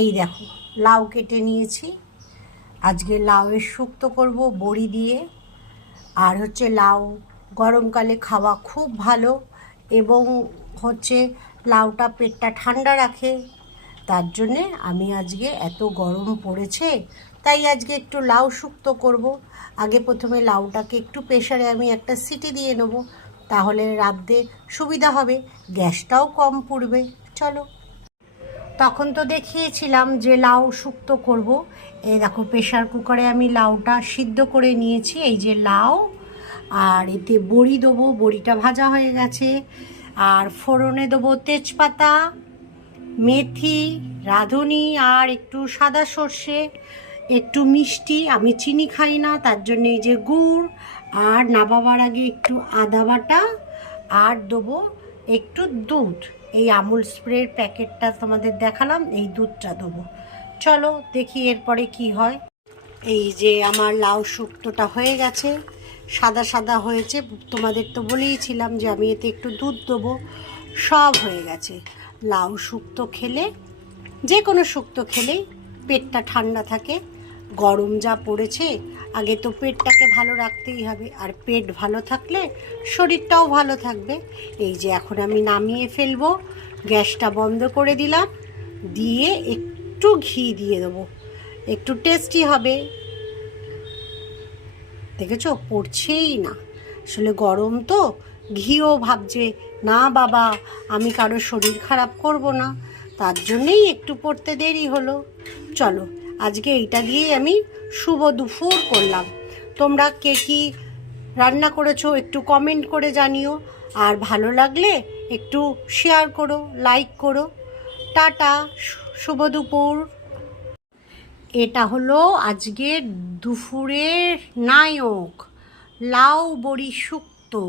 এই দেখো লাউ কেটে নিয়েছি। আজকে লাউয়ের শুক্তো করব বড়ি দিয়ে। আর হচ্ছে লাউ গরমকালে খাওয়া খুব ভালো, এবং হচ্ছে লাউটা পেটটা ঠান্ডা রাখে। তার জন্যে আমি আজকে, এত গরম পড়েছে তাই আজকে একটু লাউ শুক্তো করব। আগে প্রথমে লাউটাকে একটু প্রেশারে আমি একটা সিটি দিয়ে নেবো, তাহলে রাঁধতে সুবিধা হবে, গ্যাসটাও কম পুড়বে। চলো, তখন তো দেখিয়েছিলাম যে লাউ শুক্তো করব। এই দেখো প্রেশার কুকারে আমি লাউটা সিদ্ধ করে নিয়েছি। এই যে লাউ, আর এতে বড়ি দেবো, বড়িটা ভাজা হয়ে গেছে। আর ফোড়নে দেবো তেজপাতা, মেথি, রাঁধুনি, আর একটু সাদা সর্ষে, একটু মিষ্টি, আমি চিনি খাই না তার জন্য এই যে গুড়, আর নামাবার আগে একটু আদা বাটা, আর দেবো একটু দুধ। এই আমুল স্প্রের প্যাকেটটা তোমাদের দেখালাম, এই দুধটা দেবো। চলো দেখি এরপরে কি হয়। এই যে আমার লাউ শুক্তোটা হয়ে গেছে, সাদা সাদা হয়েছে। তোমাদের তো বলেইছিলাম যে আমি এতে একটু দুধ দেবো। সব হয়ে গেছে। লাউ শুক্তো খেলে, যে কোনো শুক্তো খেলেই পেটটা ঠান্ডা থাকে। গরম যা পড়েছে, আগে তো পেটটাকে ভালো রাখতেই হবে, আর পেট ভালো থাকলে শরীরটাও ভালো থাকবে। এই যে এখন আমি নামিয়ে ফেলবো, গ্যাসটা বন্ধ করে দিলাম, দিয়ে একটু ঘি দিয়ে দেবো, একটু টেস্টি হবে। দেখেছো পড়ছেই না, আসলে গরম তো। ঘিও ভাবছে না বাবা আমি কারো শরীর খারাপ করব না, তার জন্যেই একটু পড়তে দেরি হলো। চলো আজকে এইটা দিয়েই আমি শুভ দুপুর করলাম। তোমরা কে কী রান্না করেছো একটু কমেন্ট করে জানিও, আর ভালো লাগলে একটু শেয়ার করো, লাইক করো। টাটা, শুভ দুপুর। এটা হলো আজকের দুপুরের নায়ক, লাউ বড়ি শুক্তো।